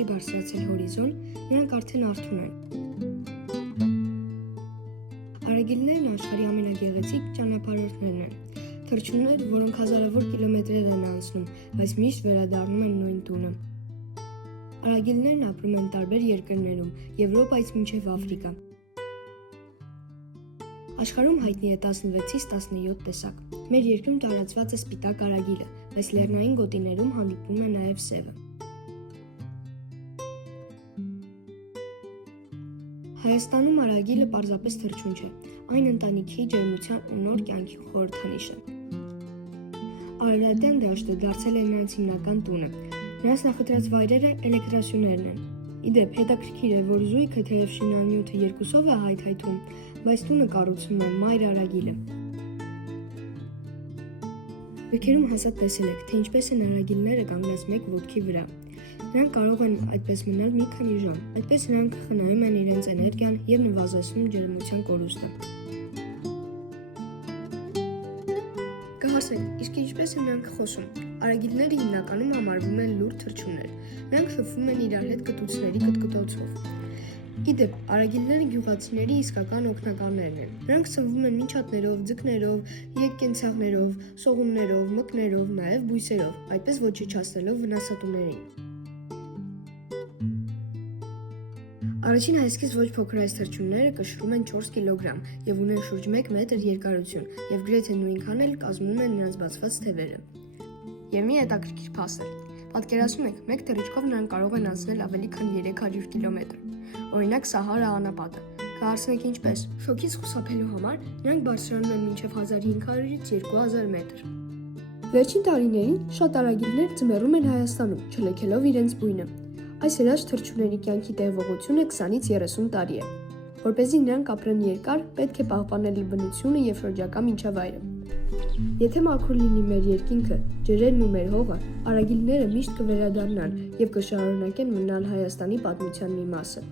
չի բարձրացել հորիզոն, նրանք արդեն արթուն են։ Արագիլներն աշխարհի ամենագեղեցիկ ճանապարհորդներն են։ Թռչուններ, որոնք հազարավոր կիլոմետրեր են անցնում, բայց միշտ վերադառնում են նույն տունը։ Արագիլներն ապրում են տարբեր երկրներում, Եվրոպայից մինչև Աֆրիկա։ Աշխարհում հայտնի է 16-ից 17 տեսակ։ Մեր երկրում տարածված է սպիտակ արագիլը, բայց լեռնային գոտիներում հանդիպում է նաև սևը։ Հայաստանում արագիլը պարզապես թռչուն չէ, այն ընտանիքի ջերմության ու նոր կյանքի խորհրդանիշ է։ Արարատյան դաշտը դարձել է նրանց հիմնական տունը։ Նրանց նախընտրած վայրերը էլեկտրասյուներն են։ Իդեպ, հետաքրքիր է, որ զույգը թեև շինանյութը երկուսով է հայթայթում, բայց տունը կառուցում է մայր արագիլը։ Գրքերում հաստատ տեսել եք, թե ինչպես են արագիլները կանգնած մեկ ոտքի վրա։ Նրանք կարող են այդպես մնալ մի քանի ժամ, այդպես նրանք խնայում են իրենց էներգիան և նվազեցնում ջերմության կորուստը։ Կհասնեք, իսկ ինչպես են նրանք խոսում։ Արագիլները հիմնականում համարվում են լուռ թռչուններ։ Նրանք շփվում են իրար հետ կտուցների կտկտոցով։ Իդեպ, արագիլները գյուղացիների իսկական օգնականներն են։ Նրանք սնվում են միջատներով, ձկներով, եկկենցաղներով, սողուններով, մկներով, նաև բույսերով, այդպես ոչնչացնելով վնասատուներին։ Առաջին հայացքից ոչ փոքր այս թռչունները կշռում են 4 կիլոգրամ և ունեն շուրջ 1 մետր երկարություն և գրեթե նույնքան էլ կազմում են նրանց բացված թևերը։ Եվ մի հետաքրքիր փաստ է։ Պատկերացնում եք, մեկ թռիչքով նրանք կարող են անցնել ավելի քան 300 կիլոմետր։ Օրինակ Սահարա անապատը։ Կհարցնեք ինչպես։ Շոկից խուսափելու համար նրանք բարձրանում են մինչև 1500-ից 2000 մետր։ Վերջին տարիներին շատ արագիլներ ձմեռում են Հայաստանում, չլքելով իրենց բույնը։ Այս երազ թռչունների կյանքի տևողությունը 20-ից 30 տարի է։ Որպեսզի նրանք ապրեն երկար, պետք է պահպանել բնությունը և շրջակա միջավայրը։ Եթե մաքուր լինի մեր երկինքը, ջրերն ու մեր հողը, արագիլները միշտ կվերադառնան և կշարունակեն մնալ Հայաստանի պատմության մի մասը։